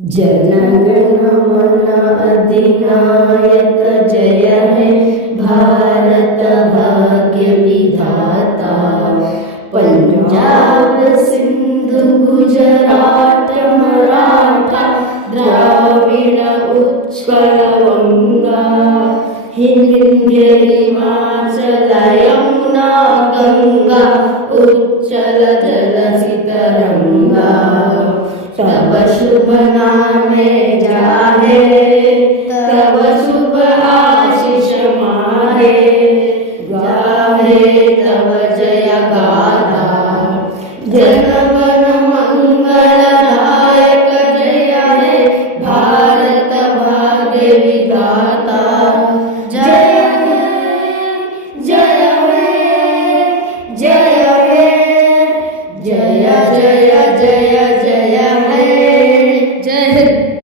जनगण मन अधिनायक जय हे भारत भाग्य विधाता। पंजाब सिंधु गुजरात मराठा